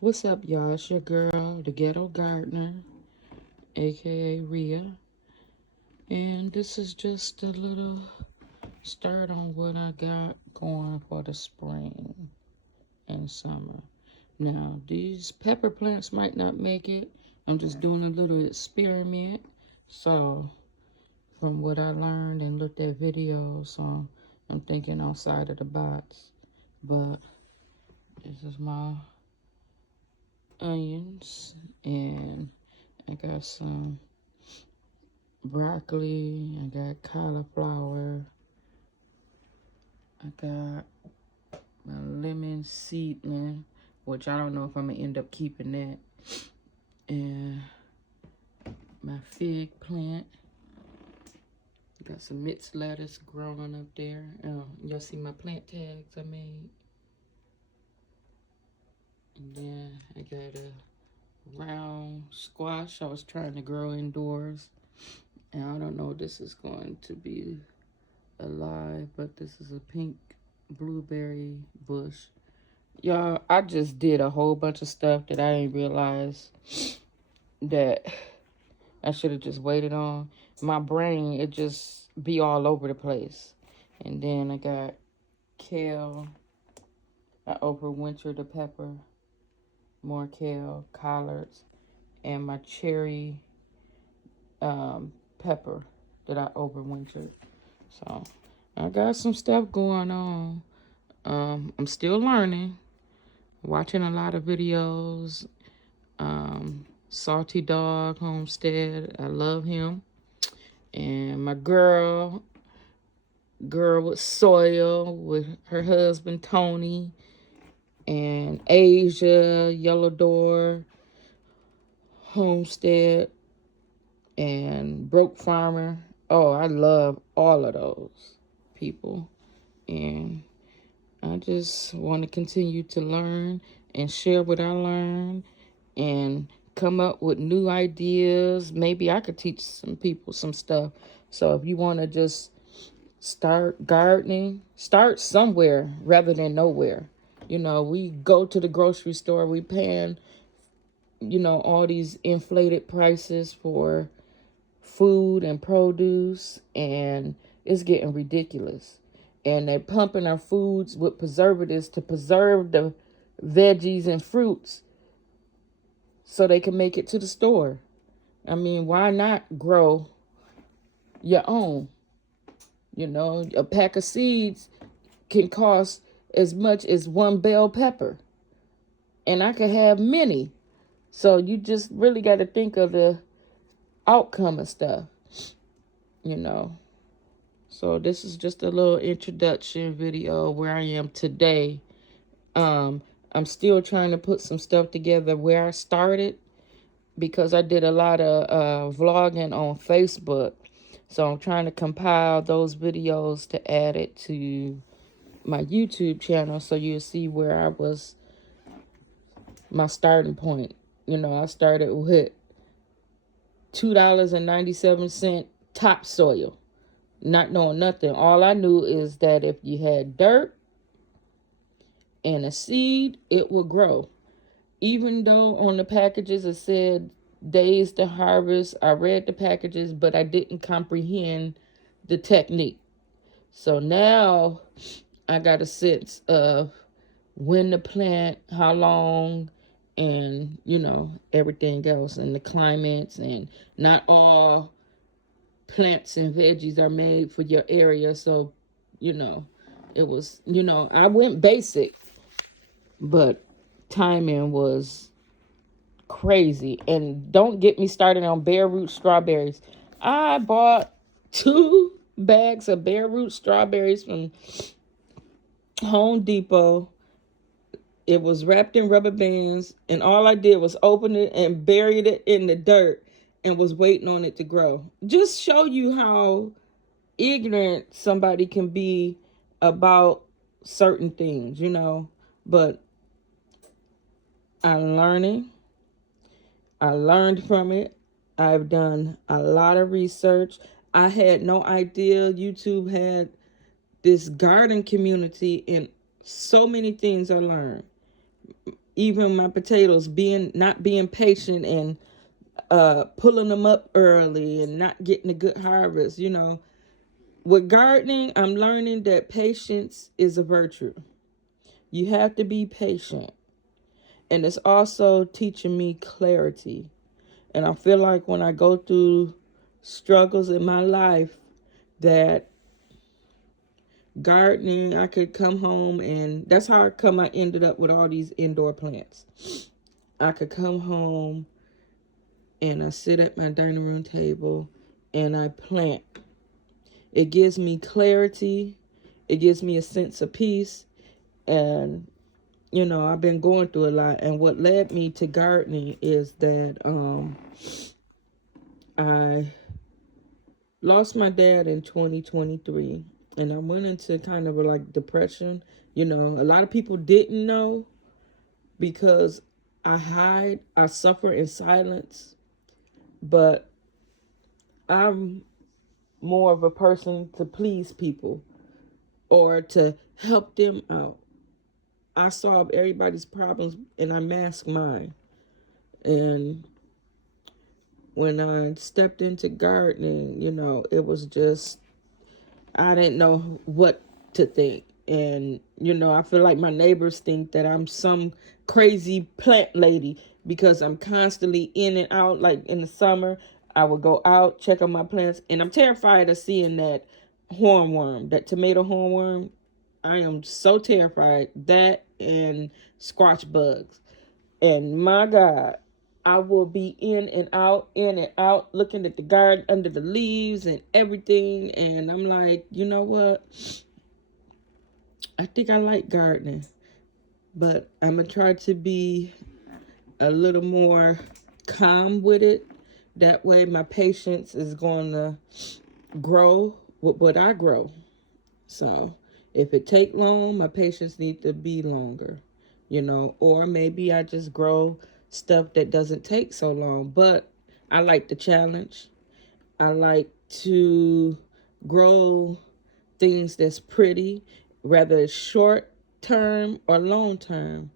What's up, y'all? It's your girl, the Ghetto Gardener, aka Rhea. And this is just a little start on what I got going for the spring and summer. Now, these pepper plants might not make it. I'm just doing a little experiment. So, from what I learned and looked at videos, so I'm thinking outside of the box. But this is my onions, and I got some broccoli, I got cauliflower, I got my lemon seedling, which I don't know if I'm gonna end up keeping that, and my fig plant. Got some mixed lettuce growing up there. Y'all see my plant tags I made. And then I got a round squash I was trying to grow indoors. And I don't know if this is going to be alive, but this is a pink blueberry bush. Y'all, I just did a whole bunch of stuff that I didn't realize that I should have just waited on. My brain, it just be all over the place. And then I got kale. I overwintered the pepper. More kale, collards, and my cherry pepper that I overwintered. So I got some stuff going on. I'm still learning, watching a lot of videos. Salty Dog Homestead, I love him. And my girl with soil, with her husband Tony, and Asia, Yellow Door Homestead, and Broke Farmer. Oh, I love all of those people. And I just want to continue to learn and share what I learn and come up with new ideas. Maybe I could teach some people some stuff. So if you want to just start gardening, start somewhere rather than nowhere. You know, we go to the grocery store, we paying, all these inflated prices for food and produce, and it's getting ridiculous. And they're pumping our foods with preservatives to preserve the veggies and fruits so they can make it to the store. I mean, why not grow your own? A pack of seeds can cost as much as one bell pepper, and I could have many. So you just really got to think of the outcome of stuff, you know. So this is just a little introduction video where I am today. I'm still trying to put some stuff together where I started, because I did a lot of vlogging on Facebook. So I'm trying to compile those videos to add it to my YouTube channel, so you'll see where I was, my starting point. I started with $2.97 topsoil, not knowing nothing. All I knew is that if you had dirt and a seed, it would grow. Even though on the packages it said days to harvest, I read the packages, but I didn't comprehend the technique. So now I got a sense of when to plant, how long, and everything else, and the climates, and not all plants and veggies are made for your area. So it was, I went basic, but timing was crazy. And don't get me started on bare root strawberries. I bought 2 bags of bare root strawberries from Home Depot. It was wrapped in rubber bands, and all I did was open it and buried it in the dirt and was waiting on it to grow. Just show you how ignorant somebody can be about certain things, But I'm learning. I learned from it. I've done a lot of research. I had no idea YouTube had this garden community, and so many things I learned. even my potatoes, not being patient and pulling them up early and not getting a good harvest. With gardening, I'm learning that patience is a virtue. You have to be patient. And it's also teaching me clarity. And I feel like when I go through struggles in my life, that gardening, I could come home, and that's how I ended up with all these indoor plants. I could come home and I sit at my dining room table and I plant. It gives me clarity. It gives me a sense of peace. And, I've been going through a lot. And what led me to gardening is that I lost my dad in 2023. And I went into kind of like depression. A lot of people didn't know because I suffer in silence. But I'm more of a person to please people or to help them out. I solve everybody's problems and I mask mine. And when I stepped into gardening, it was just, I didn't know what to think. And, I feel like my neighbors think that I'm some crazy plant lady because I'm constantly in and out. Like in the summer, I would go out, check on my plants, and I'm terrified of seeing that hornworm, that tomato hornworm. I am so terrified. That and squash bugs. And my God, I will be in and out, looking at the garden under the leaves and everything. And I'm like, you know what? I think I like gardening, but I'm going to try to be a little more calm with it. That way my patience is going to grow with what I grow. So if it take long, my patience need to be longer, or maybe I just grow stuff that doesn't take so long. But I like the challenge. I like to grow things that's pretty, whether it's short term or long term.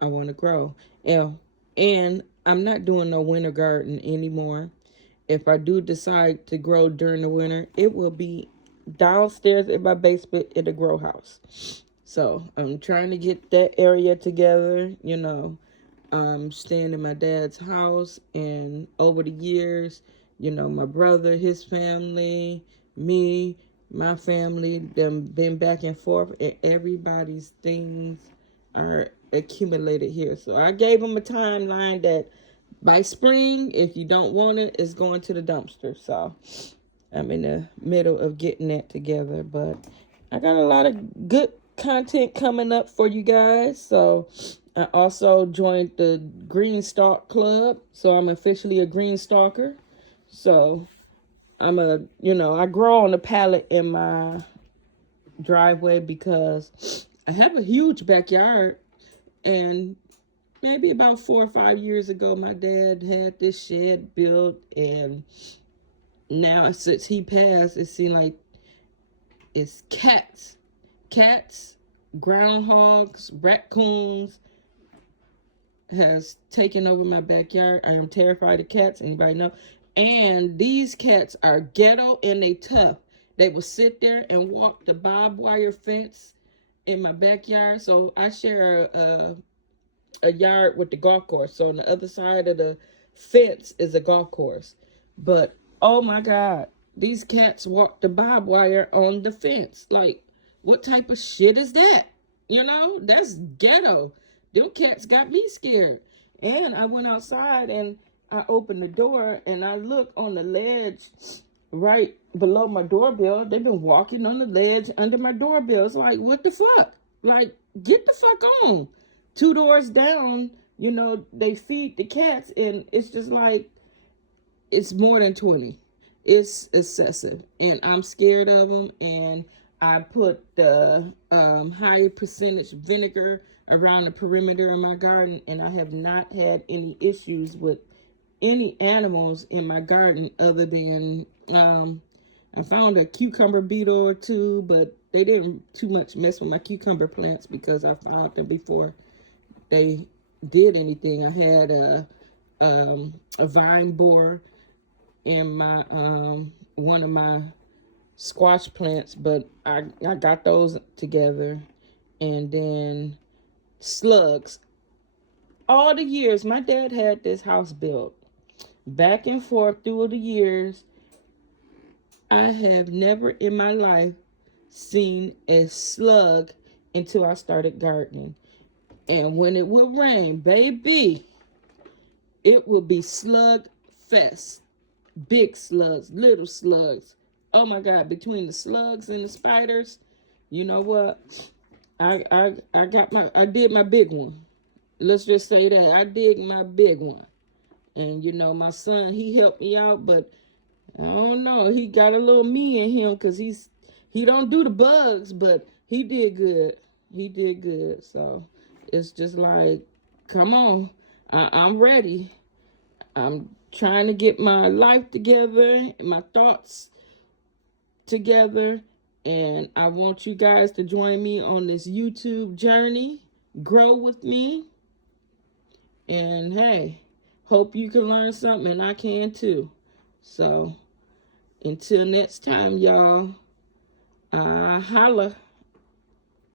I want to grow. And I'm not doing no winter garden anymore. If I do decide to grow during the winter, it will be downstairs in my basement in the grow house. So I'm trying to get that area together. I'm staying in my dad's house, and over the years, my brother, his family, me, my family, them been back and forth, and everybody's things are accumulated here. So I gave them a timeline that by spring, if you don't want it, it's going to the dumpster. So I'm in the middle of getting that together. But I got a lot of good content coming up for you guys. So I also joined the Green Stalk Club. So I'm officially a green stalker. So I grow on the pallet in my driveway because I have a huge backyard. And maybe about 4 or 5 years ago, my dad had this shed built, and now since he passed, it seemed like it's cats, groundhogs, raccoons has taken over my backyard. I am terrified of cats. Anybody know? And these cats are ghetto and they tough. They will sit there and walk the barbed wire fence in my backyard. So I share a yard with the golf course. So on the other side of the fence is a golf course. But oh my God, these cats walk the barbed wire on the fence. Like, what type of shit is that? That's ghetto. Them cats got me scared. And I went outside and I opened the door and I look on the ledge right below my doorbell. They've been walking on the ledge under my doorbell. It's like, what the fuck? Like, get the fuck on. 2 doors down, they feed the cats, and it's just like, it's more than 20. It's excessive, and I'm scared of them. And I put the high percentage vinegar around the perimeter of my garden, and I have not had any issues with any animals in my garden other than I found a cucumber beetle or two, but they didn't too much mess with my cucumber plants because I found them before they did anything. I had a vine borer in my one of my squash plants, but I got those together. And then slugs. All the years my dad had this house built, back and forth through the years, I have never in my life seen a slug until I started gardening. And when it would rain, baby, it would be slug fest. Big slugs, little slugs. Oh my God, between the slugs and the spiders, you know what? I did my big one. Let's just say that. I did my big one. And you know, my son, he helped me out, but I don't know. He got a little me in him because he don't do the bugs, but he did good. He did good. So it's just like, come on, I'm ready. I'm trying to get my life together, my thoughts together, and I want you guys to join me on this YouTube journey. Grow with me, and hey, hope you can learn something, and I can too. So until next time, y'all, holla.